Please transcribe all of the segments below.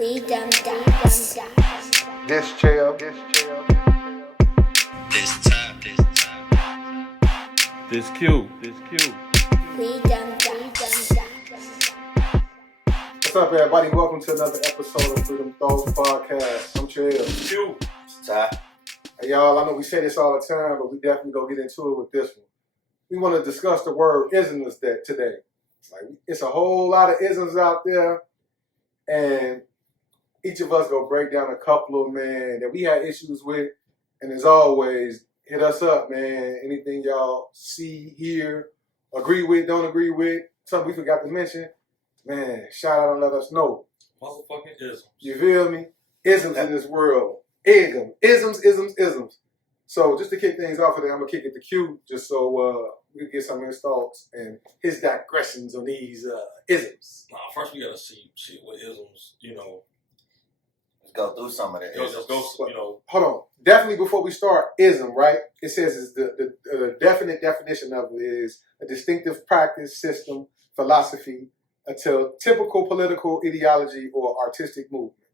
Freedom Dice. This chair. This time. This Q. Freedom Dice. What's up, everybody? Welcome to another episode of Freedom Thoughts Podcast. I'm Chill. Q. Ty. Hey, y'all, I know we say this all the time, but we definitely gonna get into it with this one. We want to discuss the word isms today. Like, it's a whole lot of isms out there, and each of us gonna break down a couple of them, man, that we had issues with. And as always, hit us up, man. Anything y'all see, hear, agree with, don't agree with, something we forgot to mention, man, shout out and let us know. Motherfucking isms. You feel me? Isms in this world. Isms. So just to kick things off today, I'm gonna kick it to Q, just so we can get some of his thoughts and his digressions on these isms. Nah, first we gotta see shit with isms, Let's go through some of the Let's isms. go, Hold on. Definitely before we start, ism, right? It says is the definite definition of it is a distinctive practice, system, philosophy, a typical political ideology or artistic movement.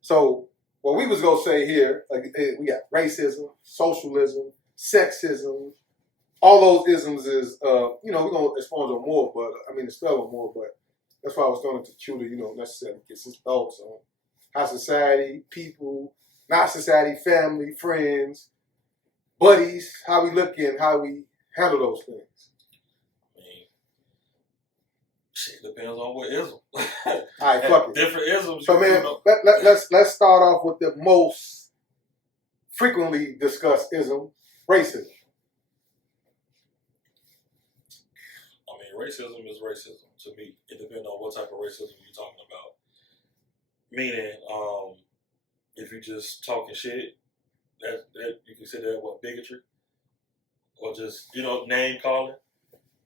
So what we was gonna say here, we got racism, socialism, sexism, all those isms is, we're gonna expose on more, expel on more, but that's why I was going to Q to, necessarily get his thoughts on how society, people, not society, family, friends, buddies, how we look and how we handle those things. I mean, shit depends on what ism. All right, fuck it. Different isms. So, man, let's start off with the most frequently discussed ism, racism. I mean, racism is racism to me. It depends on what type of racism you're talking about. Meaning, if you're just talking shit, that you consider that what, bigotry? Or just, name calling?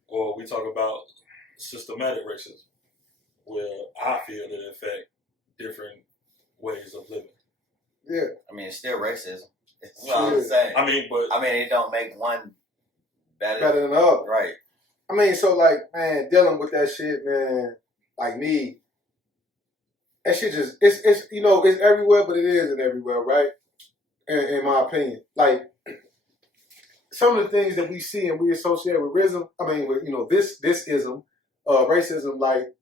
Or we talk about systematic racism, where I feel that it affect different ways of living. Yeah. I mean, it's still racism. It's what I'm saying. I mean, it don't make one better than the other. Right. I mean, so, like, man, dealing with that shit, man, like me, that shit just, it's everywhere, but it isn't everywhere, right? In my opinion. Like, some of the things that we see and we associate with this ism, racism, like,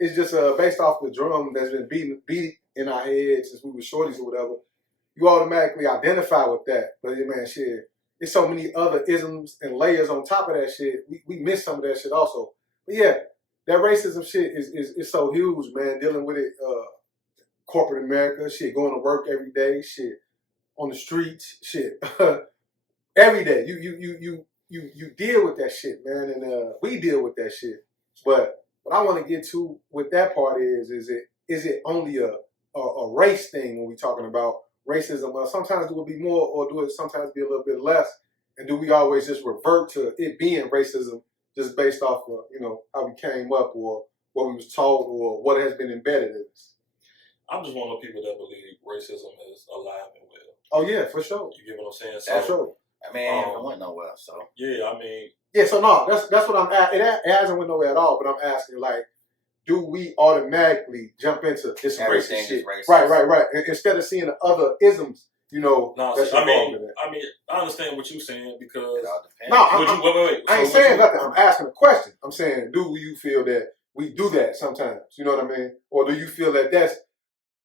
it's just based off the drum that's been beat in our heads since we were shorties or whatever. You automatically identify with that. But, man, shit, there's so many other isms and layers on top of that shit. We miss some of that shit also. But, yeah, that racism shit is so huge, man, dealing with it, corporate America, shit, going to work every day, shit, on the streets, shit, every day. You deal with that shit, man, and we deal with that shit. But what I want to get to with that part is it only a race thing when we talking about racism? Well, sometimes it will be more, or do it sometimes be a little bit less, and do we always just revert to it being racism just based off of, how we came up or what we was taught or what has been embedded in us? I'm just one of the people that believe racism is alive and well. Oh, yeah, for sure. You get what I'm saying? So, for sure. I mean, it went nowhere, so. Yeah, I mean. Yeah, so no, that's what I'm at. It hasn't went nowhere at all, but I'm asking, like, do we automatically jump into this Everything racist shit? racist. Right. Instead of seeing the other isms, that's involved in it. I understand what you're saying because. It all depends. No, wait. I ain't saying nothing. I'm asking a question. I'm saying, do you feel that we do that sometimes? You know what I mean? Or do you feel that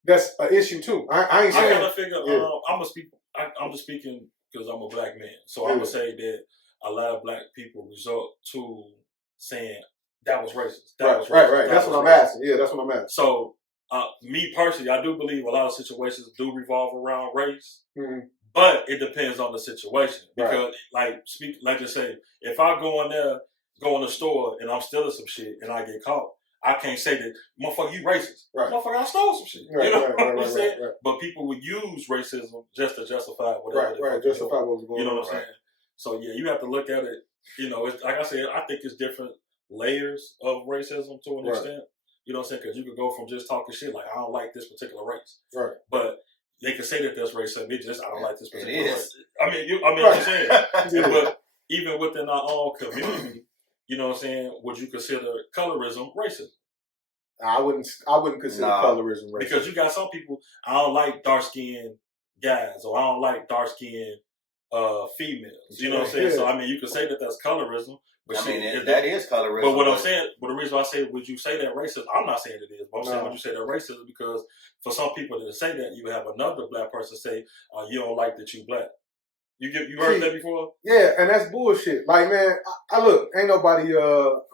that's an issue too? I ain't saying. I gotta figure. Yeah. I'm just speaking because I'm a black man, so I'm gonna say that a lot of black people resort to saying that was racist. Right. That's what I'm asking. Yeah, that's what I'm asking. So, me personally, I do believe a lot of situations do revolve around race, but it depends on the situation. Because, just say, if I go in the store, and I'm stealing some shit, and I get caught, I can't say that, motherfucker, you racist. Right. Motherfucker, I stole some shit. Right, you know what I'm saying? Right. But people would use racism just to justify whatever. Right. Justify what was going on. You know what I'm saying? So, yeah, you have to look at it. It's, like I said, I think it's different layers of racism to an extent. You know what I'm saying? Because you could go from just talking shit like, I don't like this particular race. Right. But they can say that that's racism. It's just, I don't like this particular race. Right. I'm saying. But even within our own community, you know what I'm saying, would you consider colorism racism? I wouldn't consider colorism racist. Because you got some people, I don't like dark skinned guys, or I don't like dark skinned females. You know what I'm saying? Yeah. So I mean, you could say that that's colorism. But I mean, that is colorism. But what I'm saying, but the reason why I say, would you say that racist? I'm not saying it is, but I'm saying, would you say that racist? Because for some people that say that, you have another black person say, you don't like that you black. You heard that before? Yeah, and that's bullshit. Like, man, I look, ain't nobody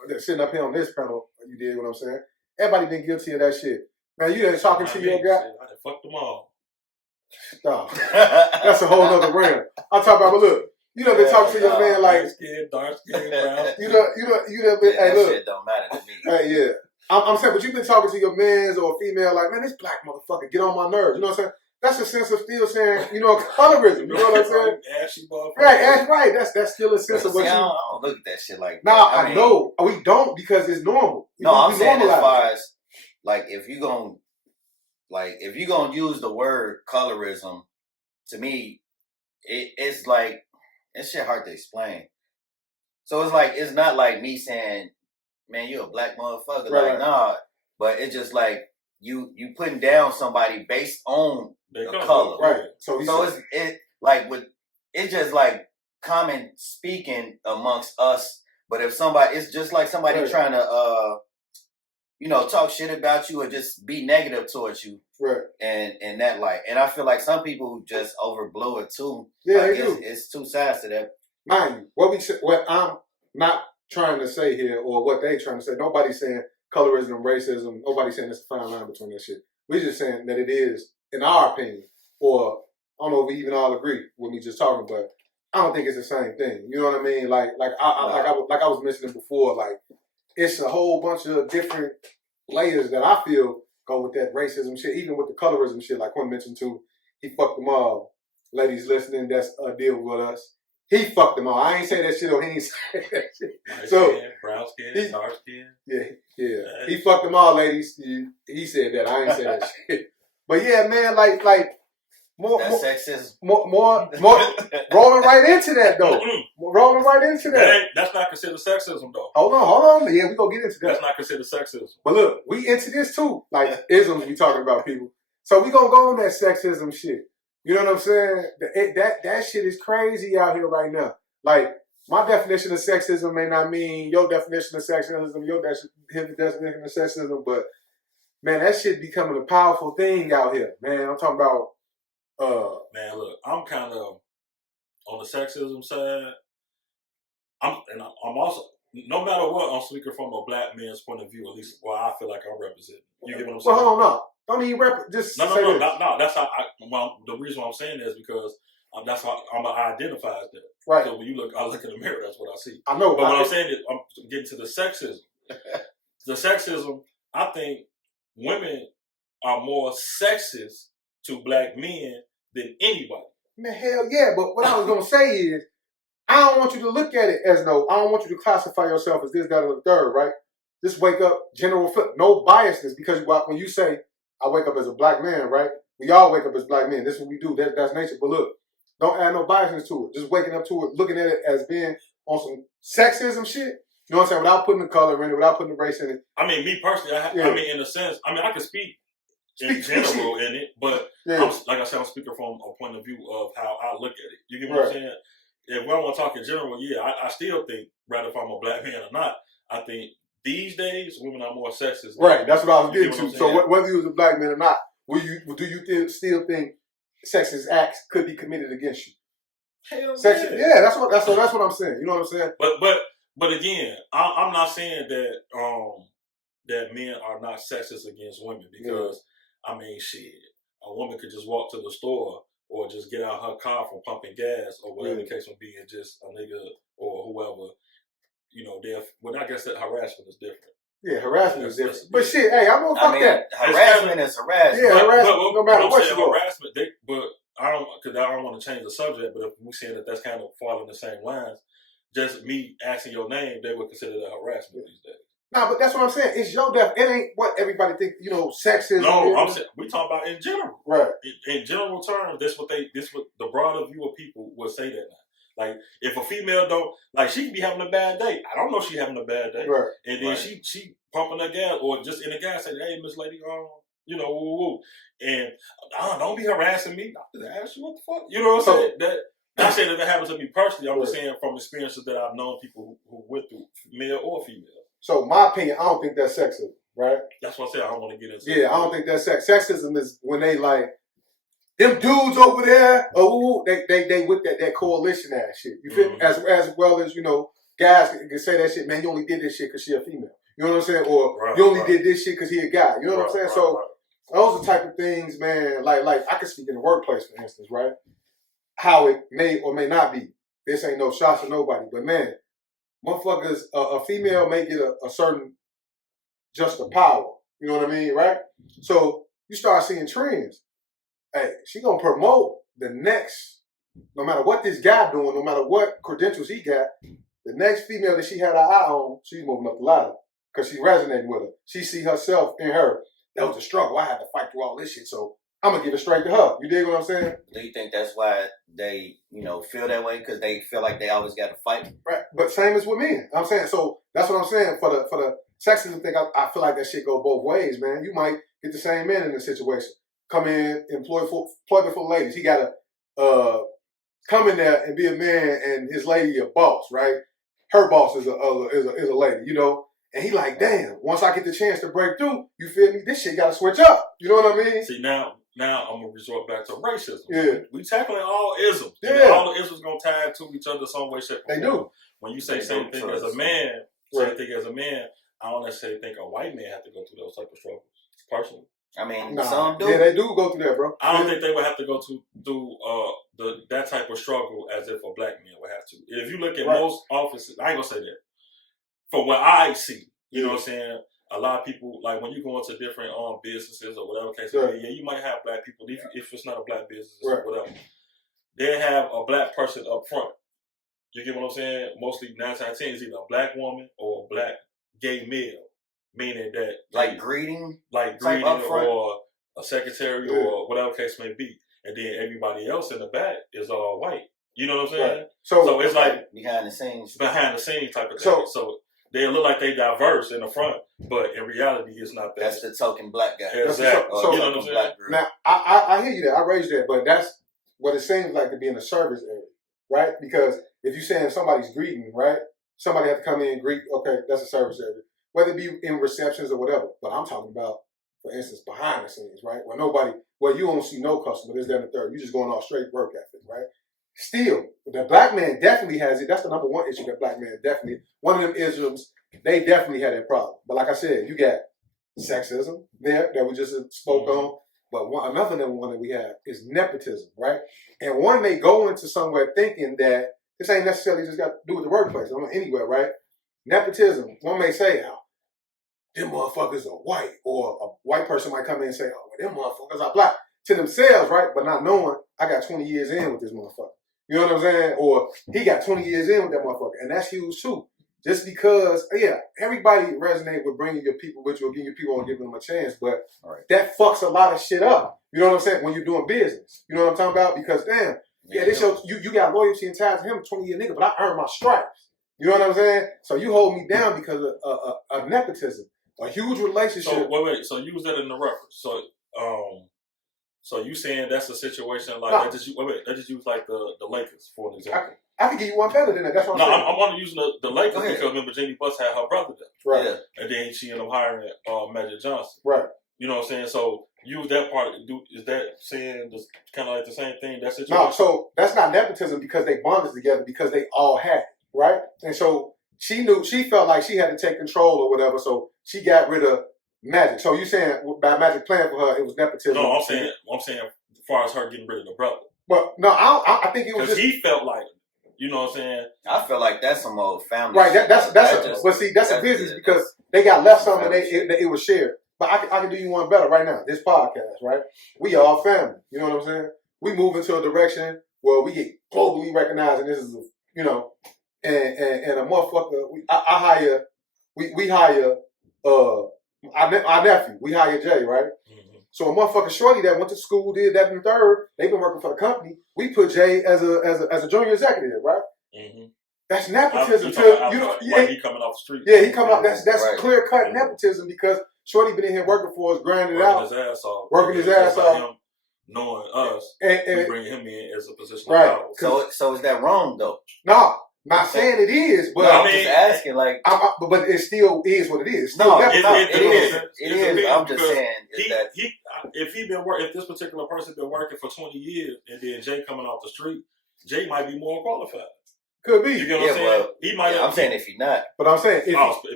that's sitting up here on this panel, you did what I'm saying? Everybody been guilty of that shit. Man, you ain't talking to your guy. I done fucked them all. Stop. That's a whole nother realm. I'm talking about, but look, you done been talking to your man like dark skin, brown. You done been. Hey, look, shit don't matter to me. Hey, yeah, I'm saying, but you've been talking to your mans or female like, man, this black motherfucker get on my nerves. You know what I'm saying? That's a sense of still saying, colorism. You know what I'm saying? Ashy motherfucker. Right. That's still a sense of what I you. don't look at that shit like that. Nah, I know we don't because it's normal. I'm saying as far as like if you gonna use the word colorism, to me, it's like it's shit hard to explain. So it's like it's not like me saying, "Man, you a black motherfucker." Right, like, nah. But it's just like you putting down somebody based on the color. Right. So it's just like common speaking amongst us. But if it's just like somebody trying to talk shit about you or just be negative towards you. Right. And that light. And I feel like some people just overblow it too. Yeah, like they do. It's two sides to that. Mind you, what I'm not trying to say here, or what they trying to say, nobody's saying colorism, racism, nobody's saying there's a fine line between that shit. We're just saying that it is, in our opinion, or I don't know if we even all agree with me just talking, but I don't think it's the same thing. You know what I mean? Like I was mentioning before, like it's a whole bunch of different layers that I feel go with that racism shit, even with the colorism shit, like Quinn mentioned too. He fucked them all. Ladies listening, that's deal with us. He fucked them all. I ain't say that shit or he ain't say that shit. Light So skin, brown skin, dark skin. Yeah. He fucked them all, ladies. He said that. I ain't say that shit. But yeah, man, like more sexism. More rolling right into that though. Rolling right into that. That's not considered sexism though. Hold on. Yeah, we gonna get into that. That's not considered sexism. But look, we into this too. Like isms we talking about, people. So we gonna go on that sexism shit. You know what I'm saying? That shit is crazy out here right now. Like, my definition of sexism may not mean your definition of sexism, his definition of sexism, but man, that shit becoming a powerful thing out here, man. I'm talking about man, look, I'm kind of on the sexism side. I'm also, no matter what, I'm speaking from a black man's point of view, at least where I feel like I'm representing. You get what I'm saying? Well, hold on, no. Don't even just no. That's how the reason why I'm saying that is because that's how I'm gonna identify as that. Right. So when I look in the mirror, that's what I see. I know. But what I'm saying is, I'm getting to the sexism. The sexism, I think women are more sexist to black men than anybody. Man, hell yeah. But what I was gonna say is, I don't want you to look at it as I don't want you to classify yourself as this, that, or the third, right? Just wake up, general flip, no biasness, because when you say, I wake up as a black man, right? We all wake up as black men. This is what we do. That's nature. But look, don't add no biasness to it. Just waking up to it, looking at it as being on some sexism shit. You know what I'm saying? Without putting the color in it, without putting the race in it. I mean, me personally, I mean, in a sense, I can speak in general in it, but like I said, I'm speaking from a point of view of how I look at it. You get what I'm saying? If we want to talk in general, I still think, rather if I'm a black man or not, I think these days women are more sexist. Right, that's what I was getting to. So whether you was a black man or not, do you still think sexist acts could be committed against you? Hell yeah, that's what I'm saying. You know what I'm saying? But again, I'm not saying that that men are not sexist against women, because I mean, shit, a woman could just walk to the store or just get out her car from pumping gas or whatever the case may be, and just a nigga or whoever, I guess that harassment is different. Yeah, harassment is different. But shit, hey, I'm gonna fuck that. Harassment is harassment. Yeah, harassment, no matter what you do. Harassment, but I don't want to change the subject, but if we're saying that that's kind of falling the same lines, just me asking your name, they would consider that harassment these days. Nah, but that's what I'm saying. It's your it ain't what everybody think, sexism. No, I'm saying we talking about in general. Right. In general terms, this what the broader view of people would say that now. Like if a female don't like, she can be having a bad day. I don't know she having a bad day, Right. and then she pumping her gas or just in the gas saying, "Hey, Miss Lady, you know, woo, woo," and don't be harassing me. I just ask you what the fuck, you know what I'm saying? That. Not saying that that happens to me personally. I'm just saying from experiences that I've known people who went through, male or female. So my opinion, I don't think that's sexism, right? That's what I say. I don't want to get into. Yeah, I don't think that's sexism is when they like them dudes over there. Oh, they with that coalition ass shit. You feel me? As well as guys can say that shit. Man, you only did this shit because she a female. You know what I'm saying? Or you only did this shit because he a guy. You know what I'm saying? So those are the type of things, man. Like I can speak in the workplace, for instance, right? How it may or may not be. This ain't no shots to nobody, but man, motherfuckers, a female may get a certain just the power. You know what I mean, right? So you start seeing trends. Hey, she gonna promote the next, no matter what this guy doing, no matter what credentials he got, the next female that she had her eye on, she's moving up the ladder because she resonating with her. She see herself in her. That was a struggle. I had to fight through all this shit, so I'm gonna give it straight to her. You dig what I'm saying? Do you think that's why they, feel that way? Because they feel like they always got to fight? Right. But same as with men. I'm saying, so that's what I'm saying. For the sexism thing, I feel like that shit go both ways, man. You might get the same man in this situation. Come in, employment for ladies. He gotta come in there and be a man and his lady a boss, right? Her boss is a lady, And he like, damn, once I get the chance to break through, you feel me? This shit gotta switch up. You know what I mean? See, now I'm gonna resort back to racism. Yeah. We tackling all isms. Yeah. All the isms gonna tag to each other some way, shape, or They form. do. When you say same thing as a man, I don't necessarily think a white man have to go through those type of struggles. Personally. I mean, Nah, some do. Yeah, they do go through that, bro. I don't think they would have to go through that type of struggle as if a black man would have to. If you look at most offices, I ain't gonna say that. From what I see, you know what I'm saying? A lot of people, like when you go into different businesses or whatever case, you might have black people, if it's not a black business or whatever. They have a black person up front. You get what I'm saying? Mostly 9 times out of 10 is either a black woman or a black gay male. Meaning that greeting or a secretary or whatever case may be. And then everybody else in the back is all white. You know what I'm saying? Right. So it's like behind the scenes type of thing. So they look like they diverse in the front, but in reality it's not that. That's the token black guy. Exactly. So you know what I'm saying? Now I hear you there. I raised that, but that's what it seems like to be in the service area, right? Because if you're saying somebody's greeting, right? Somebody have to come in and greet, okay, that's a service area. Whether it be in receptions or whatever. But I'm talking about, for instance, behind the scenes, right? Where you don't see no customer, this, that, and the third. You're just going off straight work ethic, right? Still, the black man definitely has it. That's the number one issue that black man definitely, one of them isms, they definitely had that problem. But like I said, you got sexism there that we just spoke on. But another one that we have is nepotism, right? And one may go into somewhere thinking that this ain't necessarily just got to do with the workplace. I mean, anywhere, right? Nepotism, one may say, them motherfuckers are white. Or a white person might come in and say, oh, well, them motherfuckers are black. To themselves, right? But not knowing, I got 20 years in with this motherfucker. You know what I'm saying? Or he got 20 years in with that motherfucker. And that's huge too. Just because, everybody resonate with bringing your people with you or getting your people and giving them a chance. But that fucks a lot of shit up. You know what I'm saying? When you're doing business. You know what I'm talking about? Because, damn, you got loyalty and ties to him, 20-year nigga, but I earned my stripes. You know what I'm saying? So you hold me down because of nepotism. A huge relationship. So wait. So use that in the reference. So you saying that's a situation like that? Just use like the Lakers for an example. I can give you one better than that. That's what I'm saying. I'm only using the Lakers because remember Jeannie Buss had her brother there, right? Yeah. And then she ended up hiring Magic Johnson, right? You know what I'm saying? So use that part. Is that saying kind of like the same thing? That situation? No. So that's not nepotism because they bonded together because they all had it, right? And so she felt like she had to take control or whatever. So she got rid of Magic. So you saying by Magic playing for her, it was nepotism? No, I'm saying as far as her getting rid of the brother. But no, I think it was because he felt like, you know what I'm saying? I feel like that's some old family. Right. Shit. That's a business because they got left something and it was shared. But I can do you one better right now. This podcast, right? We all family. You know what I'm saying? We move into a direction where we get globally recognized, and this is and a motherfucker. We hire our nephew. We hire Jay, right? Mm-hmm. So a motherfucking shorty that went to school, did that in third, they've been working for the company. We put Jay as a junior executive, right? Mm-hmm. That's nepotism. He coming off the street. Yeah, he come out. That's Right. clear cut Mhm. nepotism because shorty been in here working for us, grinding it out, His ass off. working his ass Like off. him knowing us, and we bring him in as a position Right. of power. So is that wrong though? No, not saying it is, but No, I'm I mean, just asking. Like, but it still is what it is. Still no, nepotism. it is. It It's is. I'm just because saying is that if this particular person been working for 20 years and then Jay coming off the street, Jay might be more qualified. Could be. You get what Yeah, I'm saying? well, He might. I'm saying if you're not, But I'm saying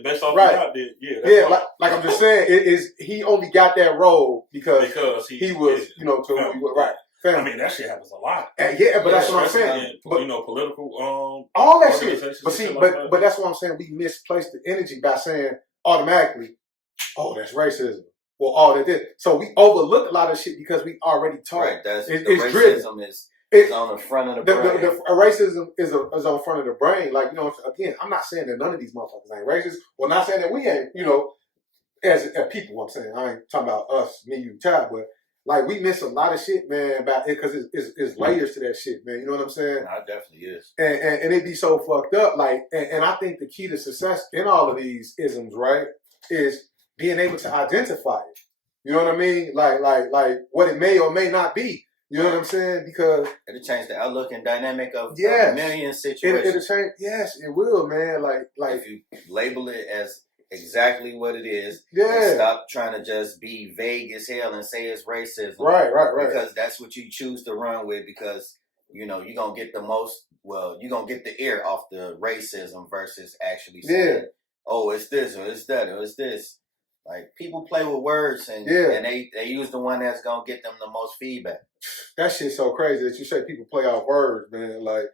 based off right. what I did, that's yeah, fine. like I'm just saying, it is he only got that role because he was, is, you know, to who he was, right. I Family. mean, that shit happens a lot. Yeah, but that's what I'm Especially saying. in, But political all that shit. organizations But and see, shit like that. but that's what I'm saying. We misplaced the energy by saying automatically, oh, that's racism. Well, all that did. So we overlook a lot of shit because we already taught. right? That's It's the driven. racism is It- on the front of the The brain. racism is on front of the brain. Like, you know, again, I'm not saying that none of these motherfuckers ain't racist. Well, not saying that we ain't, you know, as people, I'm saying. I ain't talking about us, me, you, Ty, but like we miss a lot of shit, man, about it because it's layers to that shit, man. You know what I'm saying? No, it definitely is. And it be so fucked up. Like, and I think the key to success in all of these isms, right, is being able to identify it. You know what I mean? Like what it may or may not be. You know what I'm saying? Because It'll change the outlook and dynamic of Yes. a million situations. it'll change. Yes, it will, man. Like if you label it as exactly what it is, and yeah. stop trying to just be vague as hell and say it's racism. Right. Because that's what you choose to run with because, you know, you're going to get you're going to get the ear off the racism versus actually saying, oh, it's this or it's that or it's this. Like, people play with words and they use the one that's going to get them the most feedback. That shit's so crazy that you say people play off words, man. Like,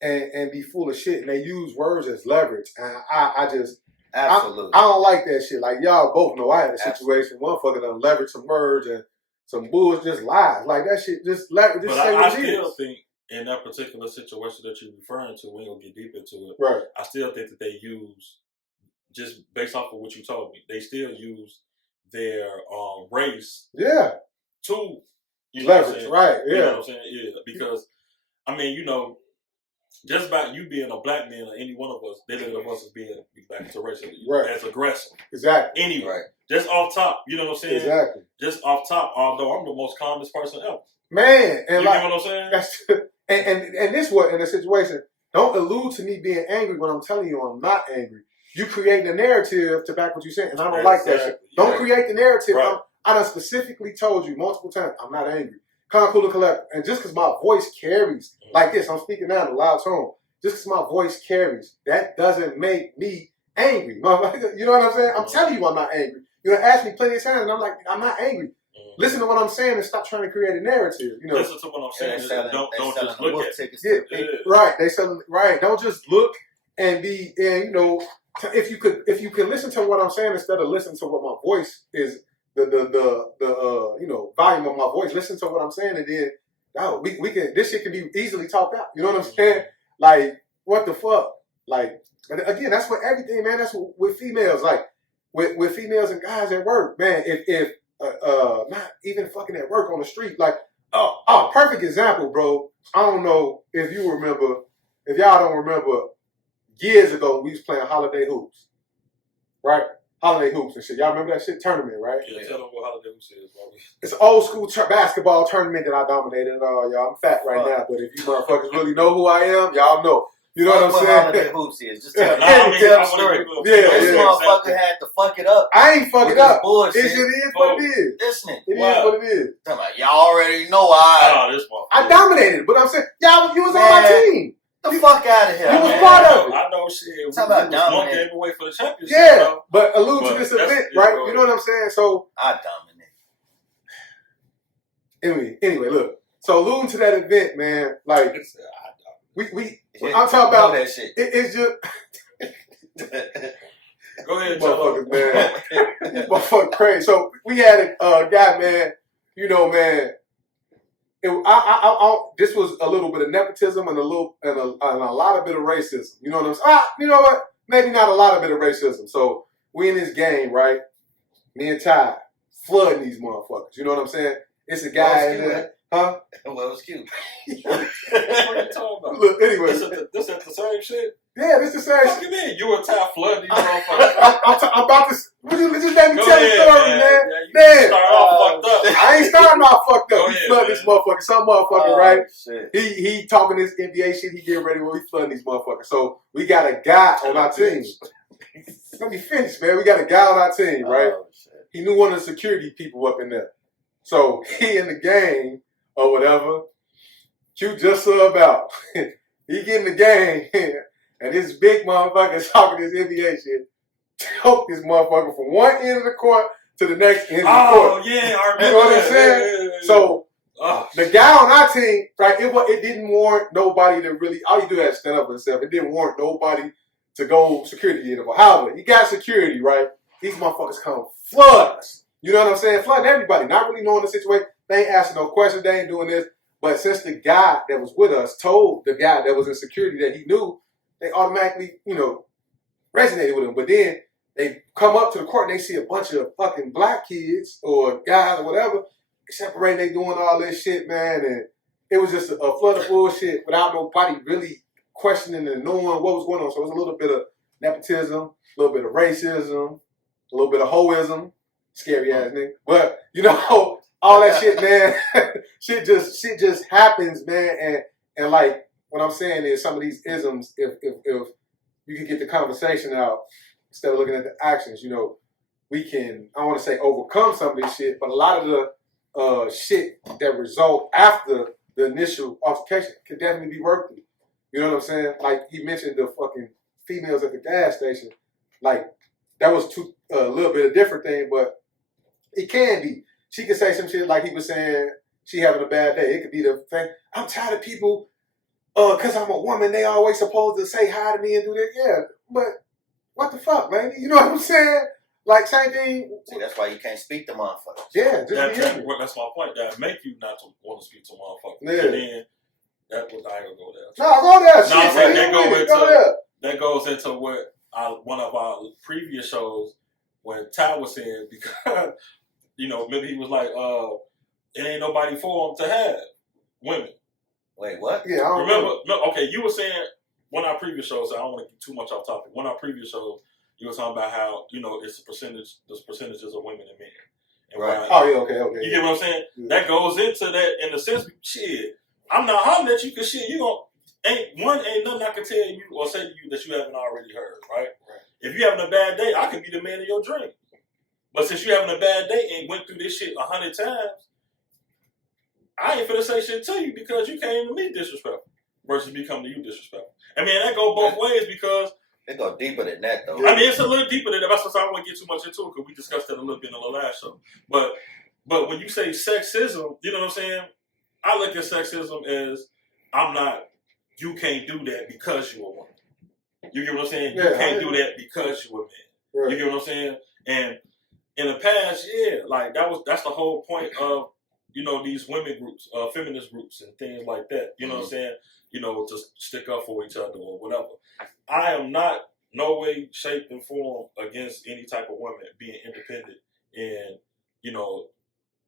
and be full of shit. And they use words as leverage. And I just... Absolutely. I don't like that shit. Like, y'all both know I had a situation. Motherfucker done leverage some words and some bullshit, just lies. Like, that shit, just leverage. Just But say I what it still is. think in that particular situation that you're referring to, we ain't gonna get deep into it. Right. I still think that they use, just based off of what you told me, they still use their race Yeah. to you know what I'm Leverage. saying? Right. You know Yeah. what I'm saying? Yeah. Because I mean, you know, just by you being a black man or any one of us, they look at us as being back to racial, Right. as aggressive. Exactly. Anyway, Right. just off top, you know what I'm saying? Exactly. Just off top, although I'm the most calmest person ever. Man. And You like, know what I'm saying? that's, and this what, in a situation, don't allude to me being angry when I'm telling you I'm not angry. You create a narrative to back what you're saying, and I don't like that shit. Don't Right. create the narrative. Right. I done specifically told you multiple times, I'm not angry. Calm, cool, and collect. And just because my voice carries like this, I'm speaking now in a loud tone. Just because my voice carries, that doesn't make me angry. Motherfucker. You know what I'm saying? I'm telling you I'm not angry. You know, ask me plenty of times, and I'm like, I'm not angry. Listen to what I'm saying and stop trying to create a narrative. You know, Listen to what I'm saying. Don't just look at it. yeah, right. They selling right. Don't just look and be, and you know, if you could listen to what I'm saying instead of listening to what my voice is, the you know, volume of my voice. Listen to what I'm saying, and then we can, this shit can be easily talked out. You know what I'm saying? Like, what the fuck? Like, again, that's what everything, man. That's what, with females, like with females and guys at work, man. If not even fucking at work on the street, like, perfect example, bro. I don't know if you remember, if y'all don't remember, years ago we was playing holiday hoops, right? Holiday hoops and shit. Y'all remember that shit? Tournament, right? Yeah, tell them what holiday hoops is, bro. It's an old school basketball tournament that I dominated and all, y'all. I'm fat right now, but if you motherfuckers really know who I am, y'all know. You know what I'm saying? Holiday hoops is. Just tell, Nah, tell the story. This motherfucker had to fuck it up. I ain't fuck it up. Bullshit. It is what it is. Listening. It is what it is. Talking about, y'all already know I dominated, but I'm saying, y'all, you was on my team. the fuck out of here. You was man. part of it. I know shit. Talk about one dominating. game away for the championship. Yeah, bro. but allude to this that's- event, yeah, right? bro. You know what I'm saying? So I dominate. anyway, look. So alluding to that event, man, like I'm talking Know about that shit. it's just Go ahead, tell motherfuckers, them. man. These motherfuckers crazy. So we had a guy, man. You know, man. This was a little bit of nepotism and a lot of bit of racism. You know what I'm saying? You know what? Maybe not a lot of bit of racism. So we in this game, right? Me and Ty. flooding these motherfuckers. You know what I'm saying? It's a guy in there. Huh? Well, it's cute. What are you talking about? Look, anyway. This is the same shit? Yeah, this the same What shit. you mean? You were tired flooding these motherfuckers? I'm about to. Just let me Go tell the ahead, story, man. Yeah, you Man, start off fucked up. I ain't starting off fucked up. Go He ahead, flooding this man. motherfucker. Some motherfucker, right? Shit. He talking this NBA shit. He getting ready. Well, he flooding these motherfuckers. So we got a guy on our team. Let me finish, man. We got a guy on our team, right? Oh, shit. He knew one of the security people up in there. So he in the game or whatever. Q just subbed out. He get in the game, and this big motherfucker talking this NBA shit. Choke this motherfucker from one end of the court to the next end of the court. Oh, yeah, I remember You know what I'm that. saying? Yeah. So Oh, the guy on our team, right? It didn't warrant nobody to really. All you do is stand up and stuff. It didn't warrant nobody to go security get him. However, he got security, right? These motherfuckers come flood us. You know what I'm saying? Flooding everybody, not really knowing the situation. They ain't asking no questions. They ain't doing this. But since the guy that was with us told the guy that was in security that he knew, they automatically, resonated with him. But then they come up to the court and they see a bunch of fucking black kids or guys or whatever separating. They doing all this shit, man. And it was just a flood of bullshit without nobody really questioning and knowing what was going on. So it was a little bit of nepotism, a little bit of racism, a little bit of hoism, scary ass nigga. But, all that shit, man, shit just happens, man. And like what I'm saying is some of these isms, if you can get the conversation out instead of looking at the actions, we can, I want to say overcome some of this shit, but a lot of the shit that result after the initial altercation can definitely be worked through. You know what I'm saying? Like he mentioned the fucking females at the gas station. Like that was a little bit of different thing, but it can be. She could say some shit like he was saying she having a bad day. It could be the thing. I'm tired of people, because I'm a woman, they always supposed to say hi to me and do this. Yeah, but what the fuck, man? You know what I'm saying? Like, same thing. See, that's why you can't speak to motherfuckers. Yeah, just be ignorant. that's my point. That make you not to want to speak to motherfuckers. Yeah. And then that was I ain't gonna go there. No, go there. No, Shit, I'm saying man, go there. that goes into what one of our previous shows when Ty was saying because maybe he was like, it ain't nobody for him to have women. Wait, what? Yeah, I don't Remember? know. No, okay, you were saying one of our previous shows. I don't want to get too much off topic. One of our previous shows, you were talking about how it's there's percentages of women and men. And Right. Oh, yeah, okay. You get what I'm saying? Yeah. That goes into that in the sense. Shit, I'm not hollering at you because shit, you don't. Ain't nothing I can tell you or say to you that you haven't already heard, right? If you having a bad day, I could be the man of your dream. But since you having a bad day and went through this shit 100 times, I ain't finna say shit to you because you came to me disrespectful versus me coming to you disrespectful. I mean, that go both ways because They go deeper than that, though. I mean, it's a little deeper than that. That's why I don't want to get too much into it because we discussed that a little bit in the last show. But when you say sexism, you know what I'm saying? I look at sexism as you can't do that because you're a woman. You get what I'm saying? Yeah, you can't do that because you're a man. Right. You get what I'm saying? And in the past, yeah, like that's the whole point of these women groups, feminist groups, and things like that. You know what I'm saying? To stick up for each other or whatever. I am not no way, shape, and form against any type of woman being independent and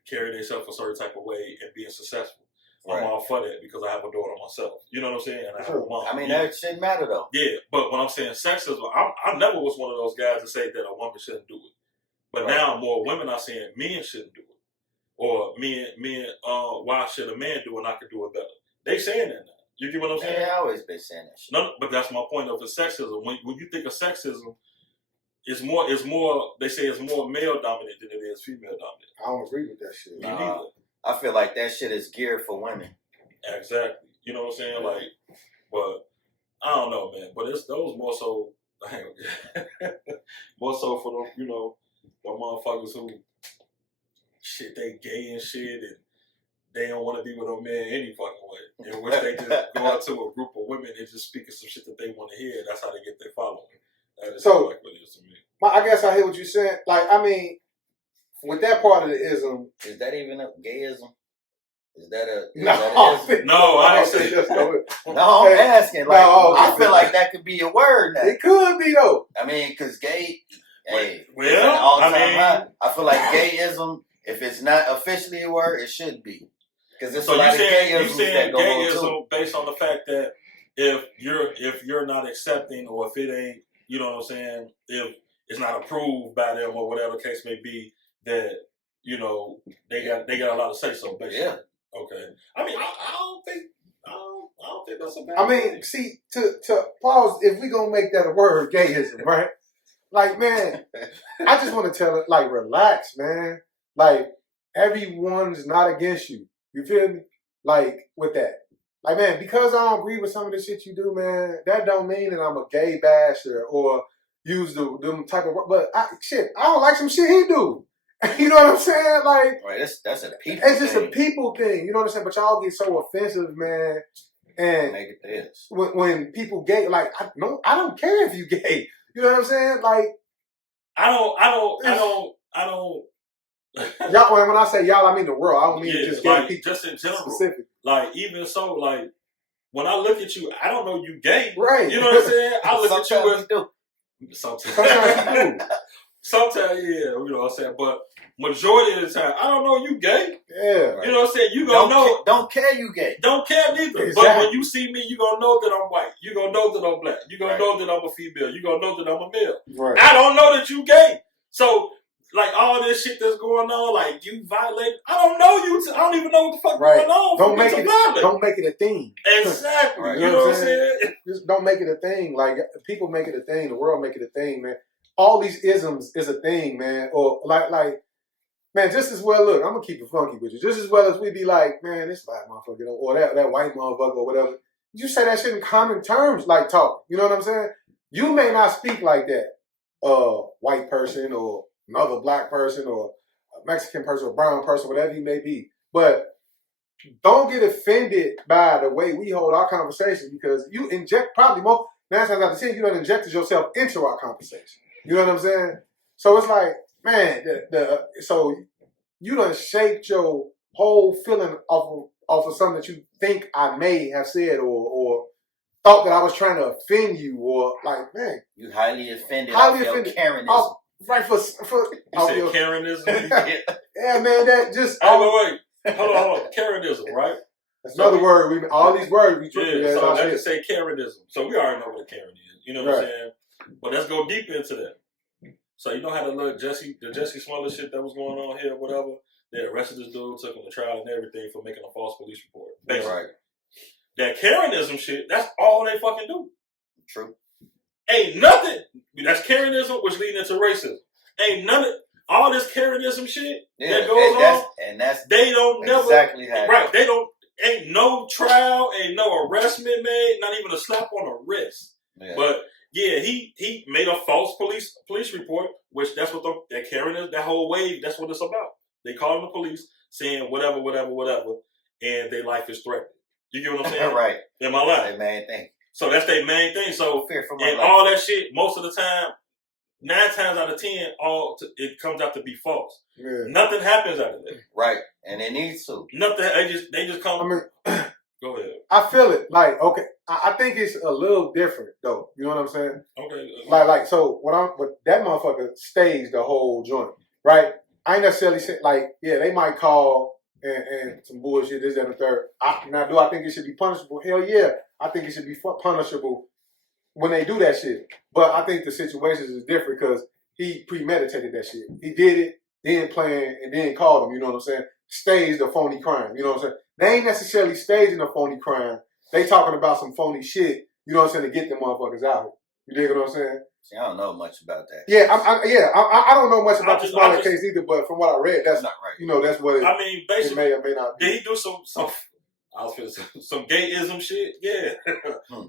carry themselves a certain type of way and being successful. Right. I'm all for that because I have a daughter myself. You know what I'm saying? And I have a mom. I mean, that shouldn't matter, though. Yeah, but when I'm saying sexism, I never was one of those guys to say that a woman shouldn't do it. But now more women are saying men shouldn't do it. Or why should a man do it and I could do it better? They saying that now. You get what I'm saying? Man, I always been saying that shit. No, but that's my point of the sexism. When you think of sexism, it's more. They say it's more male dominant than it is female dominant. I don't agree with that shit. Me neither. I feel like that shit is geared for women. Exactly. You know what I'm saying? Like, but I don't know, man. But it's those more so, more so for the the motherfuckers who shit they gay and shit and they don't want to be with no man any fucking way. In which they just go out to a group of women and just speaking some shit that they want to hear. That's how they get their following. That is So, like what it is to me. I guess I hear what you're saying. Like, I mean, with that part of the ism, Is that even a gayism? Is that a no, ism? No, I ain't say say No, I'm asking. Like, No, I feel like that could be a word now. It could be though. I mean, because gay, Hey, well, it's an all-time I mean, high. I feel like gayism, if it's not officially a word, it should be. Because there's so a lot of you gayisms saying that go on too. gayism based on the fact that if you're not accepting, or if it ain't, you know what I'm saying, if it's not approved by them or whatever case may be, that they got a lot of say so basically. Yeah. Okay. I mean, I don't think that's a bad. I mean, thing. see, to pause, if we gonna make that a word, gayism, right? Like, man, I just want to tell it, like, relax, man. Like, everyone's not against you. You feel me? Like, with that. Like, man, because I don't agree with some of the shit you do, man, that don't mean that I'm a gay basher or use them type of word. But, I don't like some shit he do. You know what I'm saying? Like, Right, that's a people it's just thing. a people thing. You know what I'm saying? But y'all get so offensive, man. And Make it this. when people gay, like, I don't care if you gay. You know what I'm saying? Like, I don't. y'all, when I say y'all, I mean the world. I don't mean just gay like people just in general. specific. Like even so, like when I look at you, I don't know you gay. Right. You know what I'm saying? I look at you as do. sometimes. Sometimes you do. Sometimes, yeah, you know what I'm saying? But majority of the time, I don't know you gay. Yeah. Right. You know what I'm saying? You gonna know. Don't care you gay. Don't care neither. Exactly. But when you see me, you gonna know that I'm white. You gonna know that I'm black. You gonna Right. know that I'm a female. You gonna know that I'm a male. Right. I don't know that you gay. So, like, all this shit that's going on, like, you violate. I don't know you. I don't even know what the fuck Right. going on. Don't for me make to it. violate. Don't make it a thing. Exactly. Right. You know what I'm saying? Just don't make it a thing. Like, people make it a thing. The world make it a thing, man. All these isms is a thing, man. Or like, man, just as well. Look, I'm gonna keep it funky with you. Just as well as we be like, man, this black motherfucker, or that white motherfucker, or whatever. You say that shit in common terms, like talk. You know what I'm saying? You may not speak like that, white person, or another black person, or a Mexican person, or brown person, whatever you may be. But don't get offended by the way we hold our conversation, because you inject probably more 9 times out of 10, you done injected yourself into our conversation. You know what I'm saying? So it's like, man, so you done shaped your whole feeling off of something that you think I may have said, or thought that I was trying to offend you, or like, man, You highly offended. Highly off your offended. Karenism. Oh, right for You said Karenism? yeah, man, that just Wait. Hold on. Karenism, right? that's another word. All these words we tripping. Yeah, so let's just say Karenism. So we already know what a Karen is. You know what I'm saying? But let's go deep into that. So you know how the Jesse Smollett shit that was going on here, whatever? They arrested this dude, took him to trial and everything for making a false police report. Basically. Right. That Karenism shit, that's all they fucking do. True. Ain't nothing. That's Karenism, which leading into racism. Ain't none of all this Karenism shit that goes on. And that's they don't exactly never how. Right. They don't. Ain't no trial. Ain't no arrestment made. Not even a slap on the wrist. Yeah. But yeah, he made a false police report, which that's what that Karen is. That whole wave. That's what it's about. They calling the police, saying whatever, and their life is threatened. You get what I'm saying? Right. In my life. Their main thing. So that's their main thing. So Fear for my and life. all that shit, most of the time, 9 times out of 10, it comes out to be false. Yeah. Nothing happens out of that. Right. And it needs to. Nothing. They just come. I mean, go ahead. I feel it. Like, okay, I think it's a little different though. You know what I'm saying? Okay. Like, so what that motherfucker stays the whole joint, right? I ain't necessarily saying, like, yeah, they might call and some bullshit, this, that, and the third. Now, do I think it should be punishable? Hell yeah, I think it should be punishable when they do that shit. But I think the situations is different because he premeditated that shit. He did it, then planned, and then called him. You know what I'm saying? Staged a phony crime. You know what I'm saying? They ain't necessarily staging a phony crime. They talking about some phony shit. You know what I'm saying? To get them motherfuckers out here. You dig what I'm saying? See, I don't know much about that. Yeah, I don't know much about the Smollett just- case either, but from what I read, that's not right. you know that's what it, I mean, it basically, may or may not be. did he do some? I was gonna say some gayism shit. Yeah,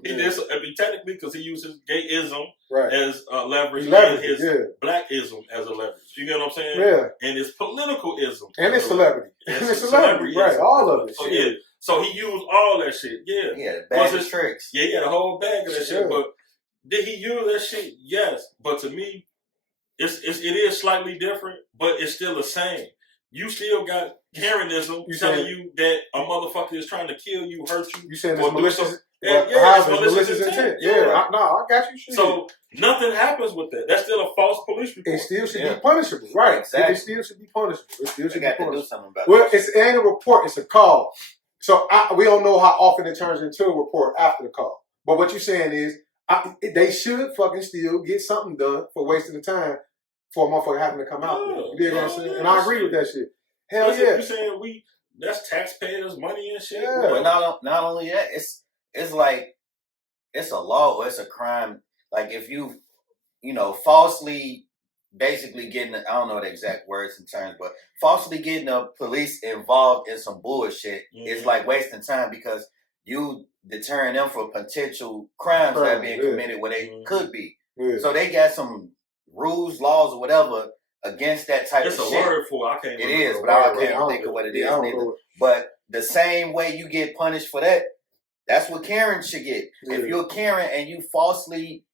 he did. I mean, technically, because he uses gayism Right. as leverage, He leveraged and his it, blackism as a leverage. You get what I'm saying? yeah. And his politicalism And as it's a celebrity. leverage. And it's celebrity, right? All of it. So shit. yeah, so he used all that shit. Yeah, Yeah, the bag Was of it- tricks. yeah, he had a whole bag of that Sure. shit. But did he use that shit? Yes. But to me, it is slightly different, but it's still the same. You still got Karenism You telling saying- you that a motherfucker is trying to kill you, hurt you. You saying or it's do malicious? some- But it's how is malicious intent? Yeah. I got you. Shit. So nothing happens with that. That's still a false police report. It still should be punishable, right? Exactly. It still should be punishable. It still should be got to punishable. do something about Well, this. it ain't a report; it's a call. So we don't know how often it turns into a report after the call. But what you're saying is, they should fucking still get something done for wasting the time for a motherfucker having to come out there. You dig what I'm saying? And I agree with that shit. Hell yeah. You saying that's taxpayers' money and shit. Yeah. But not only that, it's like it's a law or it's a crime. Like if you falsely basically getting, I don't know the exact words and terms, but falsely getting the police involved in some bullshit is like wasting time because you deterring them for potential crimes that are being committed where they could be. Yeah. So they got some rules, laws, or whatever against that type of shit. It's a word for it. I can't remember. It is, but I can't think of what it is neither. But the same way you get punished for that, that's what Karen should get. Yeah. If you're Karen and you falsely,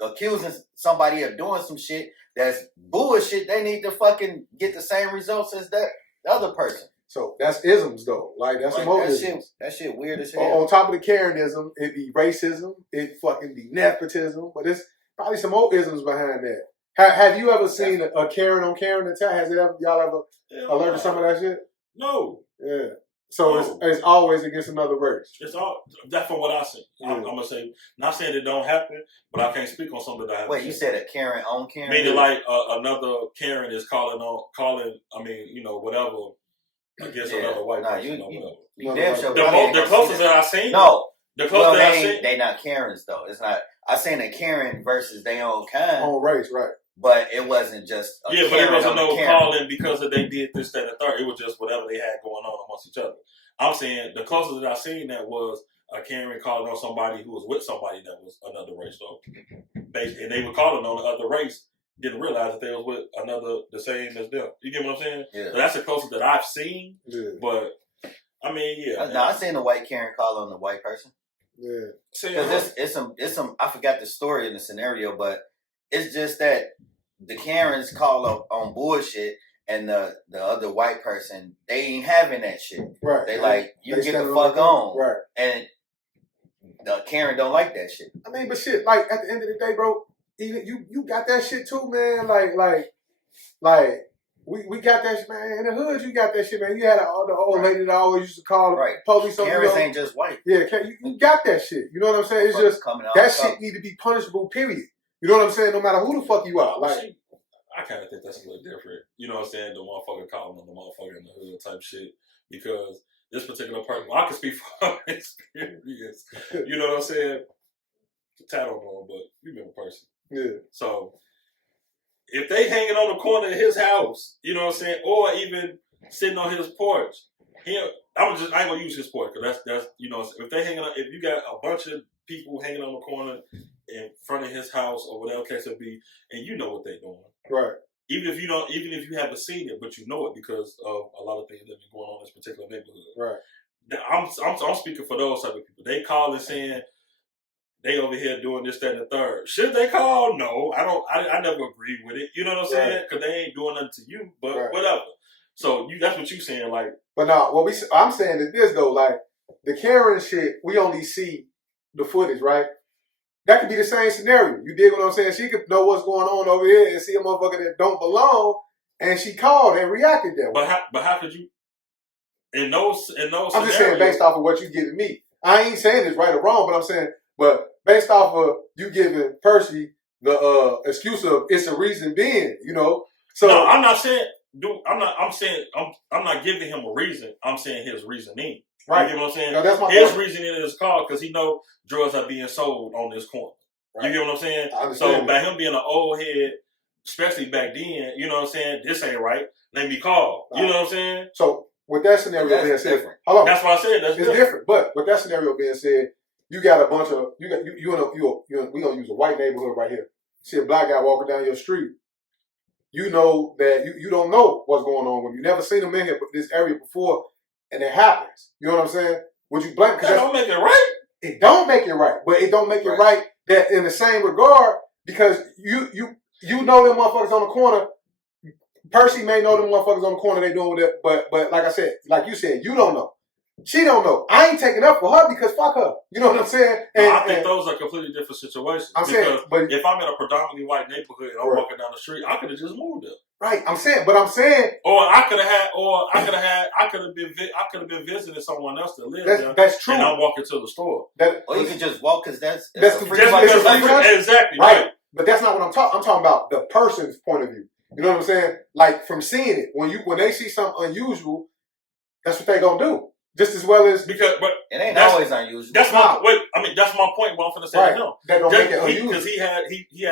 accusing somebody of doing some shit that's bullshit, they need to fucking get the same results as the other person. So that's isms though. Like that's some more isms. That shit weird as hell. On top of the Karenism, it be racism, it fucking be nepotism, but it's probably some more isms behind that. Have you ever seen a Karen on Karen attack? Has it ever y'all ever alerted some of that shit? No. Yeah. So it's always against another race. It's all that's from what I see. I'm gonna say, not saying it don't happen, but I can't speak on something that happens. Wait, you said a Karen on Karen? Meaning like another Karen is calling. Whatever against another white person or whatever. You damn sure the closest that I've seen. No. The closest that I've seen. They not Karens though. It's not. I seen a Karen versus their own kind. Own race, right? But it wasn't just but it wasn't no calling because they did this, that, and the third. It was just whatever they had going on amongst each other. I'm saying the closest that I seen that was a Karen calling on somebody who was with somebody that was another race. So, and they were calling on the other race, didn't realize that they was with the same as them. You get what I'm saying? Yeah. So that's the closest that I've seen. Yeah. But I mean, yeah. No, I seen a white Karen call on the white person. Yeah. Because it's some. I forgot the story in the scenario, but it's just that the Karens call up on bullshit, and the other white person, they ain't having that shit. Right. They like, you get the fuck on. Right. And the Karen don't like that shit. I mean, but shit, like at the end of the day, bro, even you got that shit too, man. Like we got that shit, man. In the hood, you got that shit, man. You had the old lady that always used to call the police on you. Karens ain't just white. Yeah, you got that shit. You know what I'm saying? It's just that shit need to be punishable, period. You know what I'm saying? No matter who the fuck you are. Like, I kind of think that's a little different. You know what I'm saying? The motherfucker calling on the motherfucker in the hood type shit. Because this particular person, I can speak from experience. You know what I'm saying? Tat don't know him, but you remember the person. Yeah. So, if they hanging on the corner of his house, you know what I'm saying? Or even sitting on his porch. I ain't gonna use his porch, because that's if they hanging on, if you got a bunch of people hanging on the corner in front of his house or whatever case it be, and you know what they're doing. Right. Even if you haven't seen it, but you know it because of a lot of things that have been going on in this particular neighborhood. Right. I'm speaking for those type of people. They call and saying they over here doing this, that, and the third. Should they call? No, I don't. I never agree with it. You know what I'm saying? Because they ain't doing nothing to you, but whatever. So that's what you saying, like. But no, I'm saying is this though, like the Karen shit, we only see the footage, right? That could be the same scenario. You dig what I'm saying? She could know what's going on over here and see a motherfucker that don't belong, and she called and reacted that way. But how could you? In those I'm just saying based off of what you giving me. I ain't saying it's right or wrong, but I'm saying, but based off of you giving Percy the excuse of it's a reason being, So no, I'm not saying. I'm not giving him a reason. I'm saying his reasoning. Right. You get what I'm saying? No, that's my his point. reasoning is called because he know drugs are being sold on this corner. Right. You get what I'm saying? So by him being an old head, especially back then, you know what I'm saying? This ain't right. Let me call. You know what I'm saying? So with that scenario being said, different. Hold on. That's what I said. That's different. But with that scenario being said, you got a bunch of we gonna use a white neighborhood right here. See a black guy walking down your street. You know that you don't know what's going on with him. You never seen him in here this area before, and it happens. You know what I'm saying? Would you blame? That don't make it right. It don't make it right, but it don't make it right that in the same regard because you know them motherfuckers on the corner. Percy may know them motherfuckers on the corner they doing with it, but like I said, like you said, you don't know. She don't know. I ain't taking up for her because fuck her. You know what I'm saying? And, I think those are completely different situations. I'm saying, but if I'm in a predominantly white neighborhood and I'm right. walking down the street, I could have just moved there. Right. I'm saying, or I could have been visiting someone else that lived there. That's true. And I'm walking to the store. Or you can just walk because that's the free country. Exactly. Right. But that's not what I'm talking. I'm talking about the person's point of view. You know what I'm saying? Like from seeing it, when they see something unusual, that's what they gonna do. Just as well as but it ain't always unusual. That's my that's my point. What I'm gonna say right. to him. That don't make it unusual because he had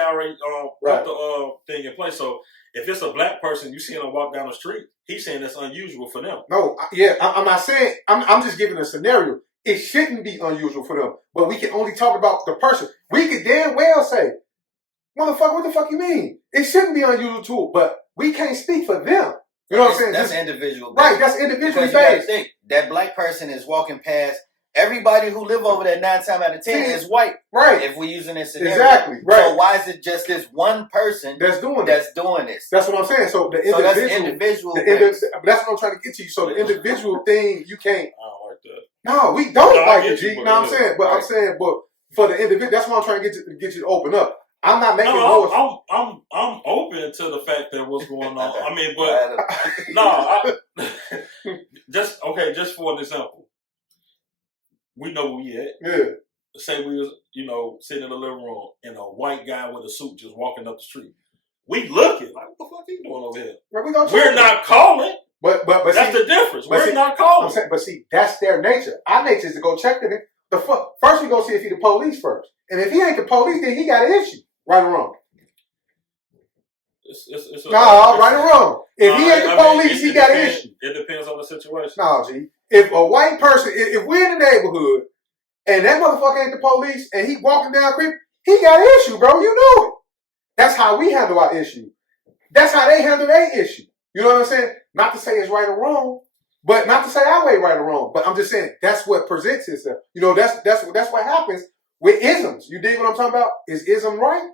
already put the thing in place. So if it's a black person, you see him walk down the street, he's saying that's unusual for them. No, I'm not saying. I'm just giving a scenario. It shouldn't be unusual for them, but we can only talk about the person. We could damn well say, "Motherfucker, what the fuck you mean?" It shouldn't be unusual too, but we can't speak for them. You know what I'm saying? That's individual. Right, that's individually based. You gotta think, that black person is walking past everybody who live over there 9 times out of 10 is white. Right. If we're using this scenario. Exactly. Right. So why is it just this one person that's doing this? That's what I'm saying. So the individual. That's what I'm trying to get to you. So the individual thing, you can't. I don't like that. No, we don't like it, G. You, I'm saying, but right. I'm saying, but for the individual, that's what I'm trying to get you to open up. I'm not making I'm open to the fact that what's going on. I mean, but just for an example, we know where we at. Yeah. Say we was, sitting in the living room and a white guy with a suit just walking up the street. We looking like, what the fuck are you doing over here? We're not calling. But that's the difference. We're not calling. Saying, but see, that's their nature. Our nature is to go check it. First we go see if he the police first. And if he ain't the police, then he got an issue. Right or wrong? Right or wrong. If he ain't the police, he got an issue. It depends on the situation. No, G. If a white person, if we're in the neighborhood and that motherfucker ain't the police and he walking down creep, he got an issue, bro. You know it. That's how we handle our issue. That's how they handle their issue. You know what I'm saying? Not to say it's right or wrong, but not to say our way right or wrong. But I'm just saying that's what presents itself. That's what happens with isms. You dig what I'm talking about? Is ism right?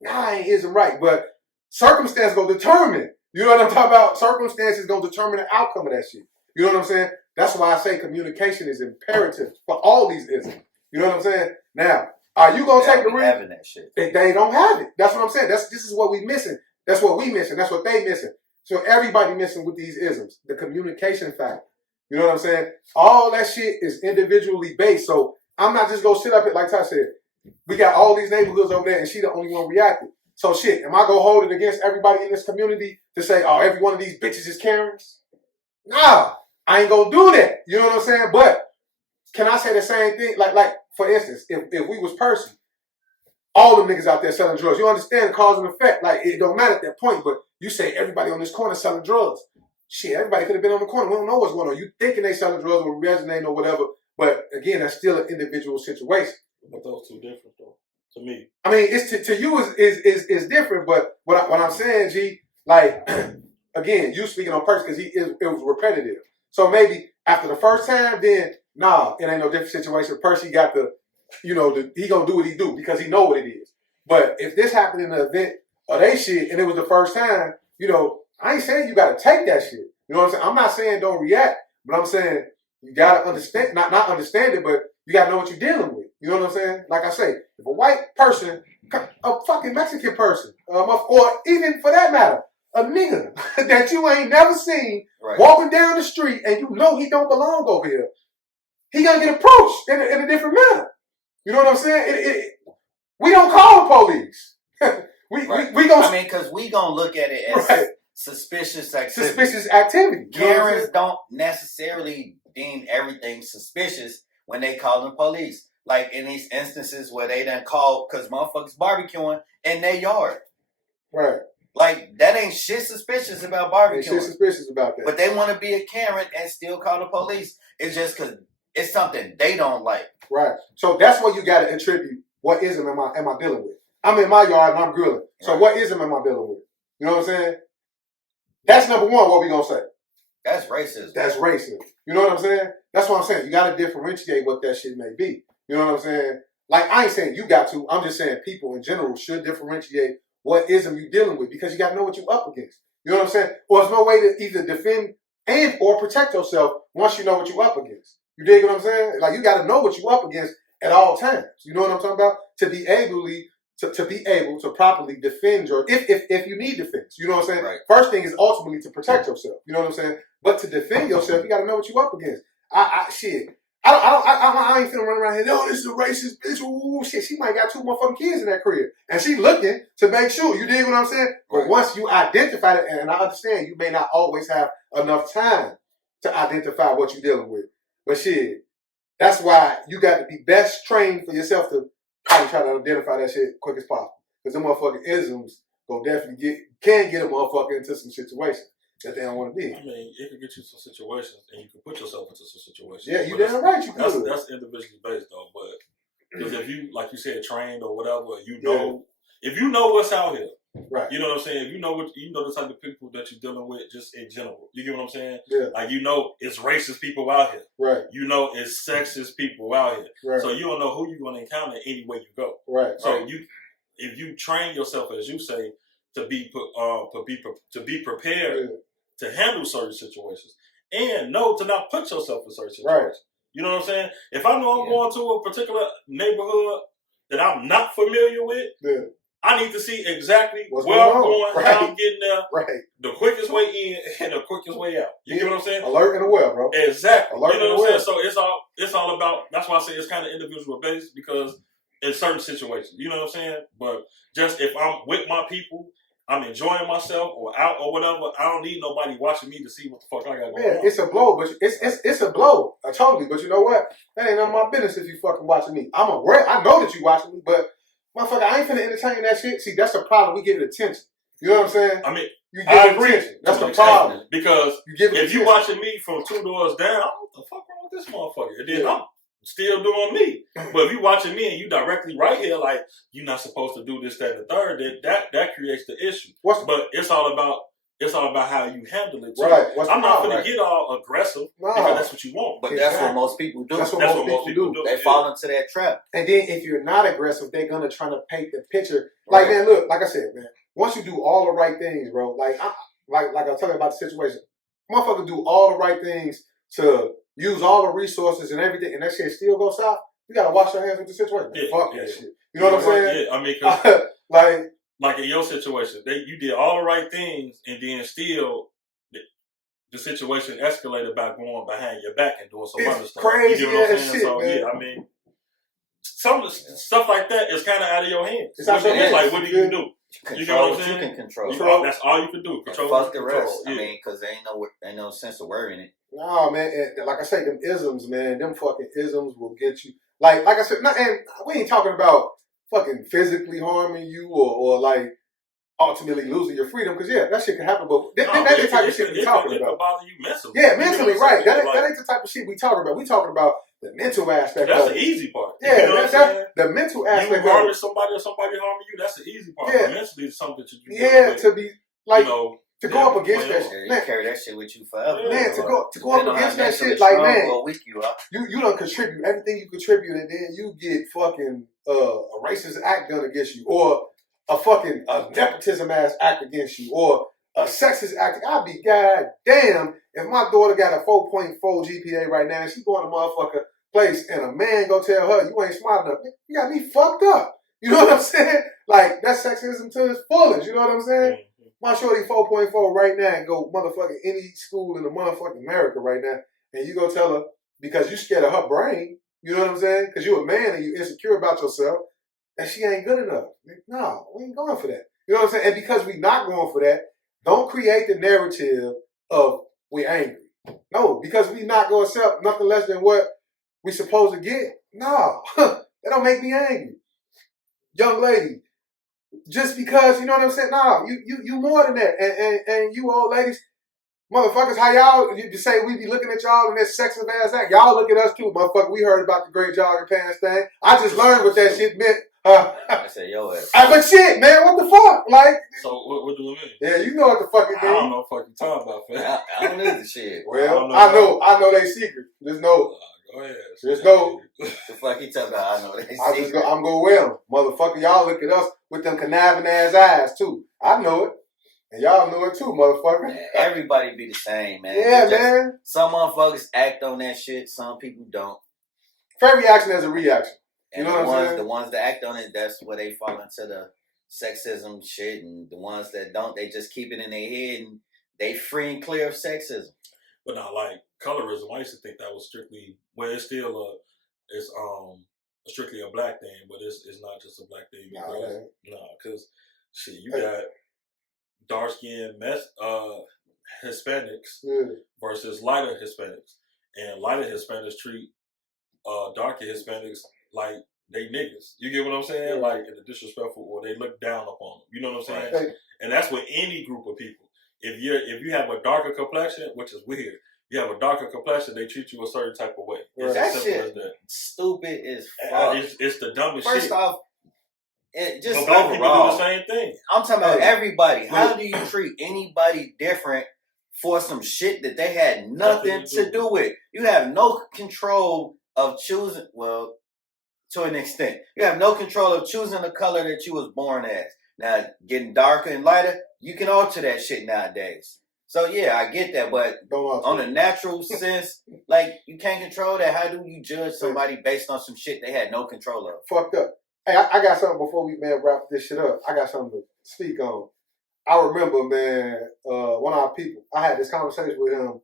Nah, ain't ism right. But circumstance gonna determine. You know what I'm talking about? Circumstances gonna determine the outcome of that shit. You know what I'm saying? That's why I say communication is imperative for all these isms. You know what I'm saying? Now, are you gonna take the risk? Having that shit. They don't have it. That's what I'm saying. This is what we missing. That's what we missing. That's what they missing. So everybody missing with these isms. The communication factor. You know what I'm saying? All that shit is individually based. So I'm not just gonna sit up here like Ty said. We got all these neighborhoods over there, and she the only one reacting. So shit, am I gonna hold it against everybody in this community to say, oh, every one of these bitches is Karens? Nah, I ain't gonna do that. You know what I'm saying? But can I say the same thing? Like for instance, if we was Percy, all the niggas out there selling drugs, you understand the cause and effect. Like it don't matter at that point, but you say everybody on this corner selling drugs. Shit, everybody could have been on the corner. We don't know what's going on. You thinking they selling drugs or resonating or whatever, but again, that's still an individual situation. But those two different though. To me, I mean, it's to you is different, but what I'm saying, G, like again, you speaking on Percy because it was repetitive. So maybe after the first time, then nah, it ain't no different situation. Percy got he gonna do what he do because he know what it is. But if this happened in an event of they shit and it was the first time, I ain't saying you gotta take that shit. You know what I'm saying? I'm not saying don't react, but I'm saying you gotta understand, not understand it, but you gotta know what you're dealing with. You know what I'm saying? Like I say, if a white person, a fucking Mexican person, or even for that matter, a nigga that you ain't never seen walking down the street and you know he don't belong over here, he gonna get approached in a different manner. You know what I'm saying? We don't call the police. we gonna. I mean, because we gonna look at it as suspicious activity. Suspicious activity. Karens don't necessarily deem everything suspicious when they call the police. Like in these instances where they done called because motherfuckers barbecuing in their yard. Right. Like that ain't shit suspicious about barbecuing. Shit suspicious about that. But they want to be a Karen and still call the police. It's just because it's something they don't like. Right. So that's what you got to attribute. What ism am I dealing with? I'm in my yard and I'm grilling. So what ism am I dealing with? You know what I'm saying? That's number one. What we gonna say? That's racism. That's racism. You know what I'm saying? That's what I'm saying. You got to differentiate what that shit may be. You know what I'm saying? Like, I ain't saying you got to. I'm just saying people in general should differentiate what ism you dealing with because you got to know what you up against. You know what I'm saying? Or there's no way to either defend and or protect yourself once you know what you up against. You dig what I'm saying? Like, you got to know what you up against at all times. You know what I'm talking about? To be able to properly defend your, if you need defense. You know what I'm saying? Right. First thing is ultimately to protect yourself. You know what I'm saying? But to defend yourself, you got to know what you up against. I ain't finna run around here. No, this is a racist bitch. Ooh, shit. She might got 2 motherfucking kids in that crib, and she looking to make sure. You dig what I'm saying? But Right. once you identify it, and I understand you may not always have enough time to identify what you're dealing with, but shit, that's why you got to be best trained for yourself to probably try to identify that shit quick as possible. Because them motherfucking isms go definitely can get a motherfucker into some situation that they don't want to be. I mean, it can get you some situations, and you can put yourself into some situations. Yeah, you damn right you could. That's individually based though, but because if you, like you said, trained or whatever, you know, if you know what's out here, right? You know what I'm saying. If you know the type of people that you're dealing with, just in general. You get what I'm saying? Yeah. Like you know, it's racist people out here. Right. You know, it's sexist people out here. Right. So you don't know who you're going to encounter anywhere you go. Right. So if you train yourself, as you say, to be prepared to handle certain situations, and know to not put yourself in certain situations. Right. You know what I'm saying? If I know I'm going to a particular neighborhood that I'm not familiar with, I need to see exactly where I'm going, how I'm getting there, the quickest way in and the quickest way out. You get what I'm saying? Alert and aware, bro. Exactly. Alert you know and what I'm aware. saying? So it's all about. That's why I say it's kind of individual based, because in certain situations, you know what I'm saying. But just if I'm with my people, I'm enjoying myself or out or whatever, I don't need nobody watching me to see what the fuck I got going on. It's a blow, but it's a blow, totally. But you know what? That ain't none of my business if you fucking watching me. I'm aware. I know that you watching me, but motherfucker, I ain't finna entertain that shit. See, that's the problem. We give it attention. You know what I'm saying? I mean, you give it attention. That's the problem. Because if you attention. watching me from 2 doors down, what the fuck wrong with this motherfucker? And then I'm still doing me. But if you watching me and you directly right here, like you're not supposed to do this, that, and the third, then that creates the issue. But it's all about how you handle it too. Right. I'm not gonna get all aggressive because that's what you want. But that's what most people do. That's what most people do. They fall into that trap. And then if you're not aggressive, they're gonna try to paint the picture. Like, man, look, like I said, man, once you do all the right things, bro, like I was talking about the situation, motherfucker do all the right things to use all the resources and everything, and that shit still goes south. You gotta wash your hands with the situation. Fuck that shit. You know what I'm saying? Yeah, I mean, like in your situation, you did all the right things, and then still the situation escalated by going behind your back and doing some other stuff. Crazy, you know what I'm shit, saying? So man. yeah, I mean, some stuff like that is kind of out of your hands. It's out your hands. Like, what do you do? Control you know what I'm what saying? you can control. That's all you can do. Control. Fuck the rest. Yeah. I mean, because there ain't no sense of worrying it. No, man. And like I say, them isms, man. Them fucking isms will get you. Like I said, and we ain't talking about fucking physically harming you or like ultimately losing your freedom. Because that shit can happen. But that ain't the type of shit we talking about. It bother you mentally. Yeah, mentally, you know right. That like, ain't the type of shit we talking about. We talking about the mental aspect. That's the easy part. Yeah, you know the mental aspect. You harming somebody or somebody harming you, that's the easy part. Yeah. But mentally, it's something that you do. To be like, you know, to go up against that shit. You carry that shit with you forever. Man, to go up against that shit, like, man, you don't contribute everything you contribute, and then you get fucking a racist act done against you, or a fucking nepotism ass act against you, or a sexist act. I'd be goddamn if my daughter got a 4.4 GPA right now and she going to motherfucker place and a man go tell her you ain't smart enough. You got me fucked up. You know what I'm saying? Like, that's sexism to its fullest. You know what I'm saying? Mm-hmm. My shorty 4.4 right now and go motherfucking any school in the motherfucking America right now, and you go tell her because you scared of her brain. You know what I'm saying? Because you a man and you insecure about yourself, and she ain't good enough. No, we ain't going for that. You know what I'm saying? And because we not going for that, don't create the narrative of we angry. No, because we not going to accept nothing less than what we supposed to get. No, that don't make me angry. Young lady, just because, you know what I'm saying? No, you more than that. And you old ladies, motherfuckers, how y'all, you say we be looking at y'all in this sexist ass act. Y'all look at us too, motherfucker. We heard about the great jogging pants thing. I just learned what that shit meant. I said, yo ass. But shit, man, what the fuck? Like, so what do it mean? Yeah, you know what the fuck it means. I don't know what you talking about, fam. I don't need the shit. Well, I know they secret. There's no. Go ahead. There's no. The fuck he talking about? I know they secret. I'm going well, motherfucker. Y'all look at us with them conniving ass eyes too. I know it. And y'all knew it too, motherfucker. Man, everybody be the same, man. Yeah, It's just- man. Some motherfuckers act on that shit. Some people don't. Fair reaction is a reaction. You And know what I'm saying? the ones that act on it, that's where they fall into the sexism shit. And the ones that don't, they just keep it in their head and they free and clear of sexism. But not like colorism. I used to think that was strictly, well, it's still it's strictly a black thing, but it's not just a black thing because shit, you got dark skinned Hispanics versus lighter Hispanics, and lighter Hispanics treat darker Hispanics like they niggas. You get what I'm saying? Yeah. Like in a disrespectful, or they look down upon them. You know what I'm saying? Right. And that's with any group of people. If you have a darker complexion, which is weird, you have a darker complexion, they treat you a certain type of way. It's That as simple shit as that. stupid as fuck. It's the dumbest First shit. off, it just But black people do overall, the same thing. I'm talking about Hey. everybody. How do you treat anybody different for some shit that they had nothing to do with? You have no control of choosing, well, to an extent. You have no control of choosing the color that you was born as. Now, getting darker and lighter, you can alter that shit nowadays. So, yeah, I get that, but on a natural sense, like, you can't control that. How do you judge somebody based on some shit they had no control of? Fucked up. Hey, I got something before we, man, wrap this shit up. I got something to speak on. I remember, man, one of our people, I had this conversation with him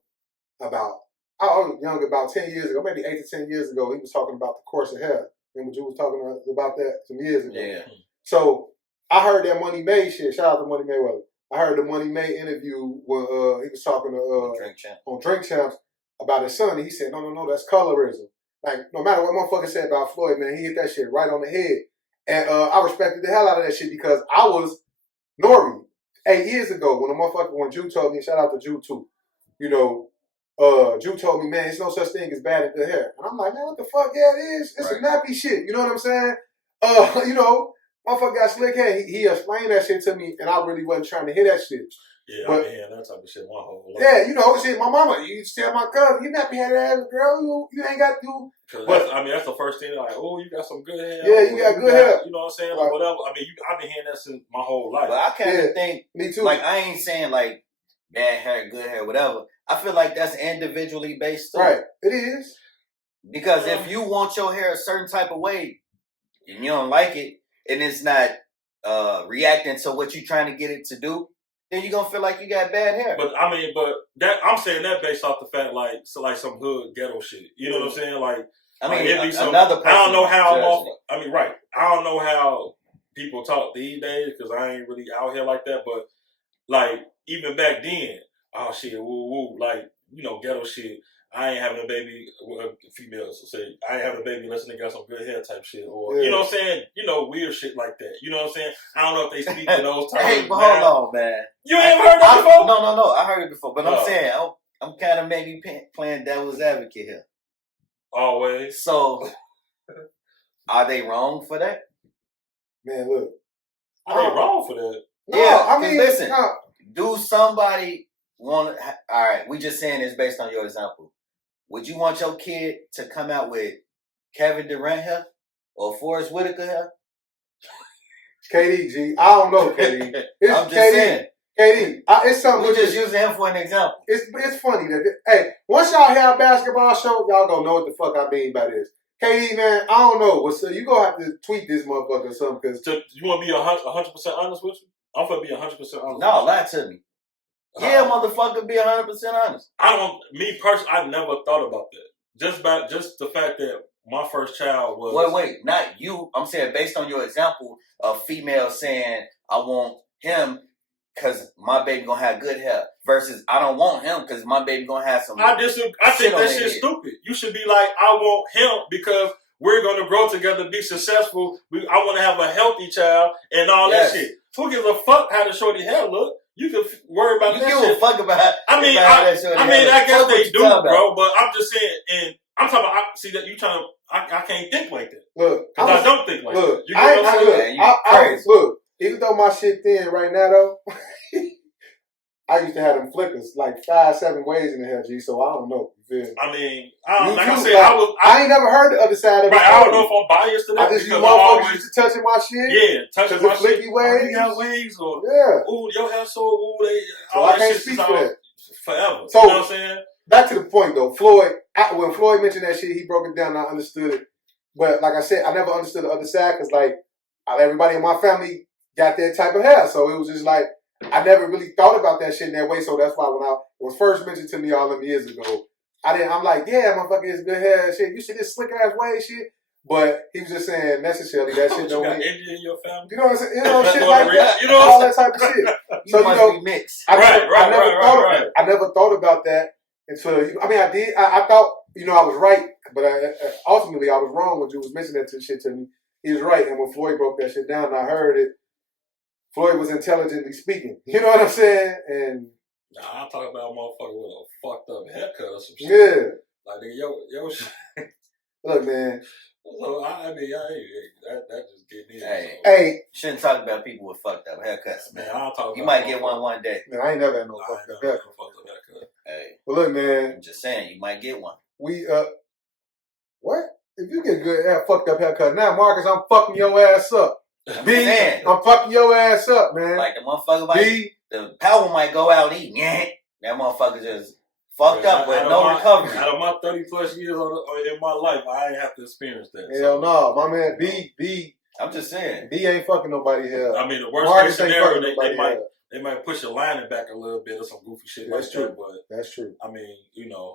about, I was young, about 10 years ago, maybe 8 to 10 years ago. He was talking about the course of hell. Remember you was talking about that some years ago? Yeah. So I heard that Money May shit. Shout out to Money Mayweather. I heard the Money May interview when he was talking to Drink champ. on Drink Champs about his son. And he said, no, that's colorism. Like, no matter what motherfucker said about Floyd, man, he hit that shit right on the head. And I respected the hell out of that shit because I was Nori 8 years ago when Jew told me, shout out to Jew too, you know, Jew told me, man, there's no such thing as bad and good hair. And I'm like, man, what the fuck? Yeah, it is. It's Right. a nappy shit. You know what I'm saying? You know, motherfucker got slick hair. He explained that shit to me, and I really wasn't trying to hear that shit. Yeah, But- I've been hearing that type of shit my whole life. Yeah, you know, shit, my mama, you used to tell my cousin, you nappy headed ass girl, you ain't got to. Because that's the first thing. Like, oh, you got some good hair. Yeah, you got good hair. You know what I'm saying? Right. Like, whatever. I mean, I've been hearing that since my whole life. But I kind of Yeah. think, Me too. like, I ain't saying, like, bad hair, good hair, whatever. I feel like that's individually based too. Right, it is. Because if you want your hair a certain type of way and you don't like it, and it's not reacting to what you're trying to get it to do, then you're gonna feel like you got bad hair. But I mean, that I'm saying that based off the fact, like some hood ghetto shit. You know what I'm saying? Like, I mean, it'd be some, another person. I don't know how. judging it. I mean, right? I don't know how people talk these days because I ain't really out here like that. But like even back then, oh shit, woo woo, like ghetto shit. I ain't having a baby with females. So say I ain't having a baby unless they got some good hair type shit, or you know what I'm saying? Weird shit like that. You know what I'm saying? I don't know if they speak to those terms. Hey, but now. hold on, man. You ain't heard that before? No. I heard it before, but No. I'm saying I'm kind of maybe playing devil's advocate here. Always. So, are they wrong for that? Man, look. I ain't wrong for that. No, Yeah, I mean, listen. no. Do somebody want? All right, we just saying this based on your example. Would you want your kid to come out with Kevin Durant hair or Forrest Whitaker hair? KD, G. I don't know, KD. It's I'm just KD. saying. KD. It's something. We're just using him for an example. It's funny that hey, once y'all hear a basketball show, y'all gonna know what the fuck I mean by this. KD, man, I don't know. So you gonna have to tweet this motherfucker or something because You want to be 100% honest with you? I'm gonna be 100% honest. No, with you. lie to me. Yeah, motherfucker, be 100% honest. Me personally, I never thought about that. Just the fact that my first child was. Wait, not you. I'm saying based on your example of female saying, I want him because my baby gonna have good hair versus I don't want him because my baby gonna have some. I disagree. I think on that their shit's head. stupid. You should be like, I want him because we're gonna grow together, be successful. I want to have a healthy child and all Yes. that shit. Who gives a fuck how the shorty hair look? You can worry about You that give shit. a fuck about. I mean, about that shit. I guess Fuck what they you do, talking about. bro. But I'm just saying, and I'm talking about. See that you trying to? I can't think like that look, because I don't think like look, that. You get what I'm saying? Man, you crazy. look. Even though my shit thin right now though, I used to have them flickers like 5-7 ways in the hair, G. So I don't know. You feel me? I mean, You like I too, said, like, I ain't never heard the other side of it. right. I don't know if I'm biased to that. I just, you because motherfuckers used to touching my shit. yeah, touching my shit. Flicky Oh, waves. you got waves or Yeah. ooh, your hair so ooh, they So all I that can't shit speak is for all that. forever. So- You know what I'm saying? Back to the point though, Floyd. When Floyd mentioned that shit, he broke it down. And I understood it, but like I said, I never understood the other side because like everybody in my family got that type of hair, so it was just like I never really thought about that shit in that way. So that's why when it was first mentioned to me all them years ago, I'm like, yeah, motherfucker, it's good hair and shit. You see this slick ass wave shit, but he was just saying necessarily that shit You don't got mean. Indian in your family? You know what I'm saying? You know shit like that. You know all that type of shit. So You must be mixed. I never thought about that until I did. I thought I was right, but ultimately I was wrong when you was mentioning that shit to me. He was right, and when Floyd broke that shit down, and I heard it. Floyd was intelligently speaking. You know what I'm saying? And Nah, I'm talking about a motherfucker with a fucked up haircut or some shit. yeah, Like nigga, yo shit. look, man. So I mean, that just get me. Hey, Shouldn't talk about people with fucked up haircuts, Man, man. I'll talk about You might get one day. man, I ain't never had no I fucked ain't up never had haircut. a fucked up haircut. Hey, But look, man, I'm just saying, you might get one. we what? If you get good fucked up haircut now, Marcus, I'm fucking your ass up. I'm B, saying, I'm fucking your ass up, man. like the motherfucker, B, the power might go out eating. That motherfucker just fucked up with no recovery. Out of my 30 plus years in my life, I ain't have to experience that. hell no, my man. B, I'm just saying. B ain't fucking nobody hair. I mean, the worst Marcus case ain't scenario, fucking nobody hair. they might push your lining back a little bit or some goofy shit That's like true. that. But That's true. I mean,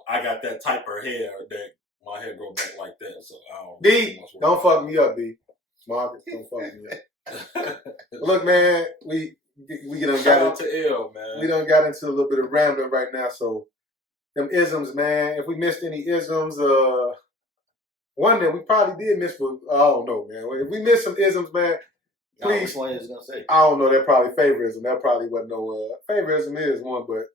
I got that type of hair that my hair grow back like that, so I don't. B, don't fuck me up, B. Marcus, don't fuck me up. Look, man, we done Shout got out to L, man. we done got into a little bit of rambling right now. So them isms, man. If we missed any isms, one that we probably did miss, but I don't know, man. If we missed some isms, man, please. Which one is gonna say? I don't know. That probably favorism. That probably wasn't no favorism is one, but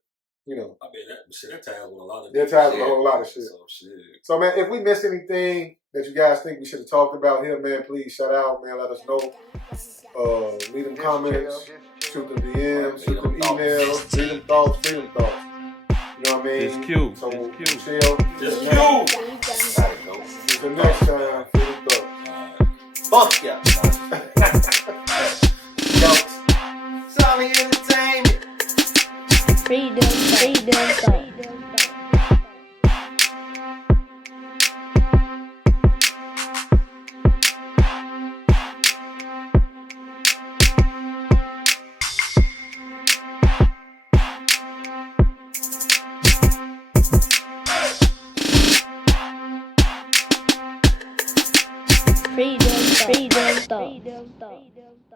I mean, that ties with a lot of. that ties with a whole lot of shit. So shit. So, man, if we missed anything that you guys think we should have talked about here, man, please shout out, man. Let us know. Leave them comments, shoot them DMs, shoot them emails, leave them thoughts, You know what I mean? It's cute. So, It's cute. chill. It's Free cute. done Gotta go. Until next time, feel the thoughts. Fuck ya. It's only entertainment. done. Freedom thought.